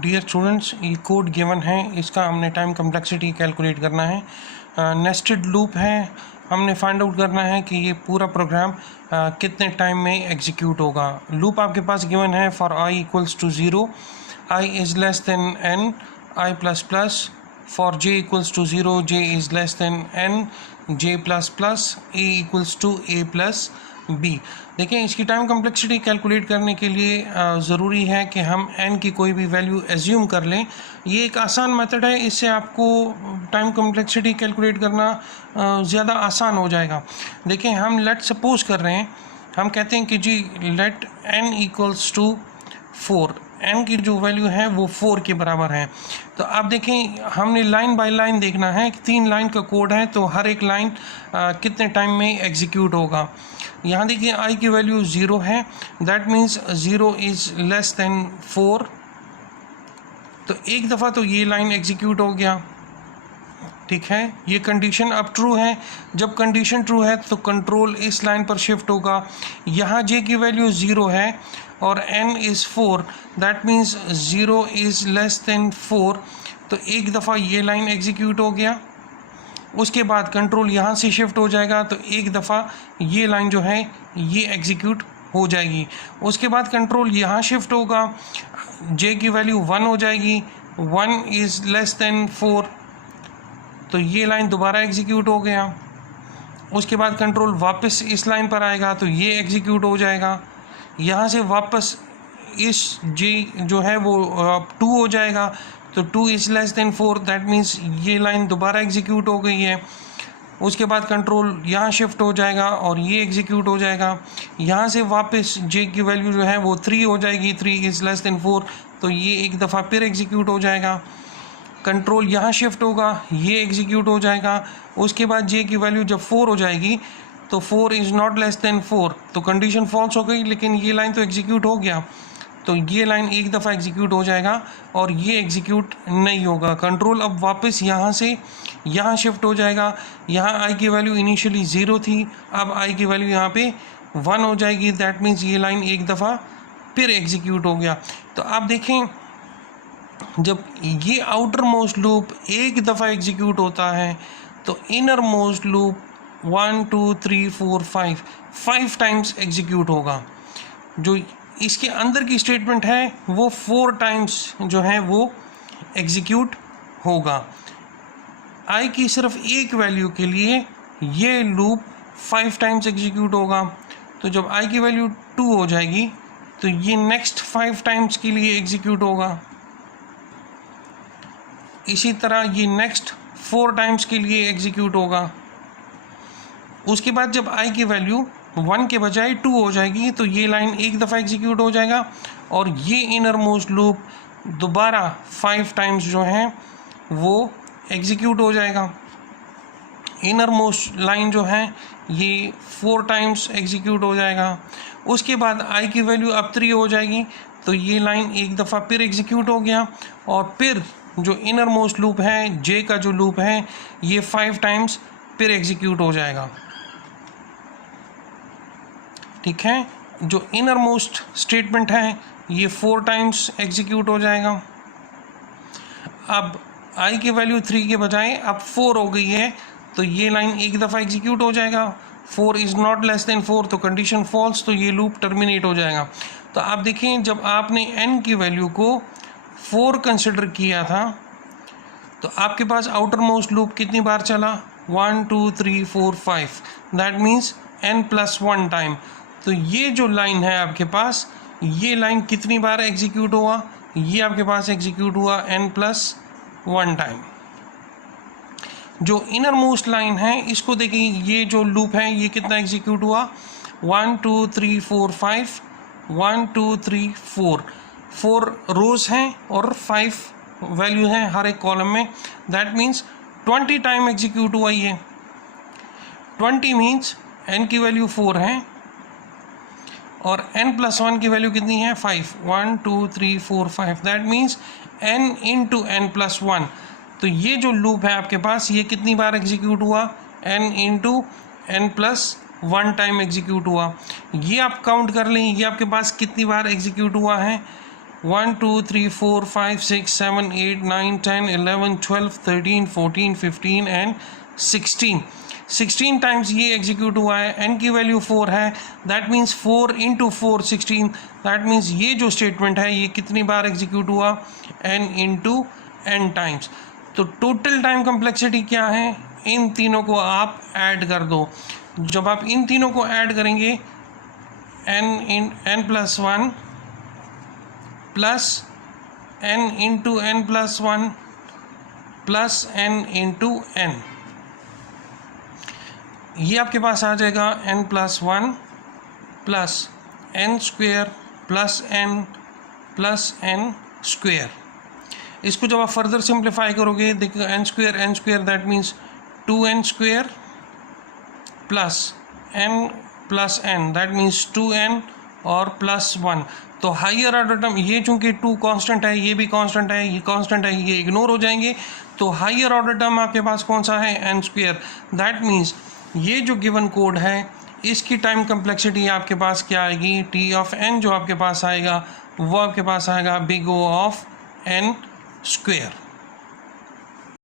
Dear students, ये code given है, इसका हमने टाइम कम्प्लेक्सिटी कैलकुलेट करना है। नेस्टेड लूप है, हमने फाइंड आउट करना है कि ये पूरा प्रोग्राम कितने टाइम में एग्जीक्यूट होगा। लूप आपके पास गिवन है for i equals to 0, i is less than n, i plus plus, for j equals to 0, j is less than n, j plus plus, a equals to a plus b। देखें, इसकी time complexity calculate करने के लिए ज़रूरी है कि हम n की कोई भी वैल्यू एज्यूम कर लें। ये एक आसान मेथड है, इससे आपको टाइम कम्प्लेक्सिटी कैलकुलेट करना ज़्यादा आसान हो जाएगा। देखें, हम लेट सपोज कर रहे हैं, हम कहते हैं कि जी let n equals to 4, n की जो वैल्यू है वो 4 के बराबर है। तो आप देखें, हमने लाइन बाय लाइन देखना है कि 3 लाइन का कोड है, तो हर एक लाइन कितने टाइम में एग्जीक्यूट होगा। यहाँ देखिए i की वैल्यू 0 है, that means 0 is less then 4। तो एक दफ़ा तो ये लाइन एग्जीक्यूट हो गया, ठीक है। ये कंडीशन अब ट्रू है। जब कंडीशन ट्रू है तो कंट्रोल इस लाइन पर शिफ्ट होगा। यहाँ j की वैल्यू 0 है और n is 4, that means 0 is less then 4। तो एक दफ़ा ये लाइन एग्जीक्यूट हो गया, उसके बाद कंट्रोल यहाँ से शिफ्ट हो जाएगा, तो एक दफ़ा ये लाइन जो है ये एग्जीक्यूट हो जाएगी। उसके बाद कंट्रोल यहाँ शिफ्ट होगा, j की वैल्यू 1 हो जाएगी, 1 इज़ लेस देन 4, तो ये लाइन दोबारा एग्जीक्यूट हो गया। उसके बाद कंट्रोल वापस इस लाइन पर आएगा, तो ये एग्जीक्यूट हो जाएगा। यहाँ से वापस इस j जो है वो 2 हो जाएगा, तो 2 is less then 4, that means ये लाइन दोबारा एग्जीक्यूट हो गई है। उसके बाद कंट्रोल यहाँ शिफ्ट हो जाएगा और ये एग्जीक्यूट हो जाएगा। यहाँ से वापस j की वैल्यू जो है वो 3 हो जाएगी, 3 इज़ लेस देन 4, तो ये एक दफ़ा फिर एग्जीक्यूट हो जाएगा। कंट्रोल यहाँ शिफ्ट होगा, ये एग्जीक्यूट हो जाएगा। उसके बाद j की वैल्यू जब 4 हो जाएगी तो 4 इज़ नॉट लेस देन 4, तो कंडीशन फॉल्स हो गई, लेकिन ये लाइन तो एग्जीक्यूट हो गया, तो ये लाइन एक दफ़ा एग्जीक्यूट हो जाएगा और ये एग्जीक्यूट नहीं होगा। कंट्रोल अब वापस यहाँ से यहाँ शिफ्ट हो जाएगा। यहाँ i की वैल्यू इनिशियली 0 थी, अब i की वैल्यू यहाँ पे 1 हो जाएगी, दैट मीन्स ये लाइन एक दफ़ा फिर एग्जीक्यूट हो गया। तो आप देखें, जब ये आउटर मोस्ट लूप एक दफ़ा एग्जीक्यूट होता है तो inner most loop 1 2 3 4 5 times execute होगा। जो इसके अंदर की स्टेटमेंट है वो 4 टाइम्स जो है वो एग्जीक्यूट होगा। i की सिर्फ एक वैल्यू के लिए ये लूप 5 टाइम्स एग्जीक्यूट होगा। तो जब i की वैल्यू 2 हो जाएगी तो ये नेक्स्ट 5 टाइम्स के लिए एग्जीक्यूट होगा। इसी तरह ये नेक्स्ट 4 टाइम्स के लिए एग्जीक्यूट होगा। उसके बाद जब i की वैल्यू 1 के बजाय 2 हो जाएगी तो ये लाइन एक दफ़ा एग्जीक्यूट हो जाएगा और ये इनर मोस्ट लूप दोबारा 5 टाइम्स जो है वो एग्जीक्यूट हो जाएगा। इनर मोस्ट लाइन जो है ये 4 टाइम्स एग्जीक्यूट हो जाएगा। उसके बाद i की वैल्यू अब 3 हो जाएगी, तो ये लाइन एक दफ़ा फिर एग्जीक्यूट हो गया और फिर जो इनर मोस्ट लूप है, j का जो लूप है, ये 5 टाइम्स फिर एग्जीक्यूट हो जाएगा, ठीक है। जो इनर मोस्ट स्टेटमेंट है ये 4 टाइम्स एग्जीक्यूट हो जाएगा। अब i की वैल्यू 3 के बजाय अब 4 हो गई है, तो ये लाइन एक दफ़ा एग्जीक्यूट हो जाएगा। 4 इज़ नॉट लेस देन 4, तो कंडीशन फॉल्स, तो ये लूप टर्मिनेट हो जाएगा। तो आप देखें, जब आपने n की वैल्यू को 4 कंसिडर किया था तो आपके पास आउटर मोस्ट लूप कितनी बार चला? 1 2 3 4 5, दैट मीन्स n+1 टाइम। तो ये जो लाइन है आपके पास, ये लाइन कितनी बार एग्जीक्यूट हुआ? ये आपके पास एग्जीक्यूट हुआ n+1 टाइम। जो इनर मोस्ट लाइन है इसको देखें, ये जो लूप है ये कितना एग्जीक्यूट हुआ? 1 2 3 4 5, 1 2 3 4 रोज हैं और 5 वैल्यू हैं हर एक कॉलम में, दैट मीन्स 20 टाइम एग्जीक्यूट हुआ ये। 20 मीन्स n की वैल्यू 4 है और n+1 की वैल्यू कितनी है? 5। 1 2 3 4 5, that means n into n+1। तो ये जो लूप है आपके पास ये कितनी बार एग्जीक्यूट हुआ? n into n+1 time execute हुआ। ये आप काउंट कर लें, ये आपके पास कितनी बार एग्जीक्यूट हुआ है? 1 2 3 4 5 6 7 8 9 10 11 12 13 14 15 एंड 16 टाइम्स ये एग्जीक्यूट हुआ है। n की वैल्यू 4 है, that means 4 into 4 16, that means ये जो स्टेटमेंट है ये कितनी बार एग्जीक्यूट हुआ, n इंटू n टाइम्स। तो टोटल टाइम कम्प्लेक्सिटी क्या है, इन तीनों को आप ऐड कर दो। जब आप इन तीनों को ऐड करेंगे n plus 1 plus n into n plus 1 plus n into n, ये आपके पास आ जाएगा n plus 1 plus n square plus n square. इसको जब आप फर्दर सिंप्लीफाई करोगे देखो n square that means 2n square plus n that means 2n और plus 1। तो हाइयर ऑर्डर टर्म, ये चूंकि 2 कांस्टेंट है, ये भी कांस्टेंट है, ये कांस्टेंट है, ये इग्नोर हो जाएंगे। तो हाइयर ऑर्डर टर्म आपके पास कौन सा है, n स्क्वेयर। दैट मीन्स ये जो गिवन कोड है इसकी टाइम कम्प्लेक्सिटी आपके पास क्या आएगी, t ऑफ n जो आपके पास आएगा वो आपके पास आएगा big O of n square.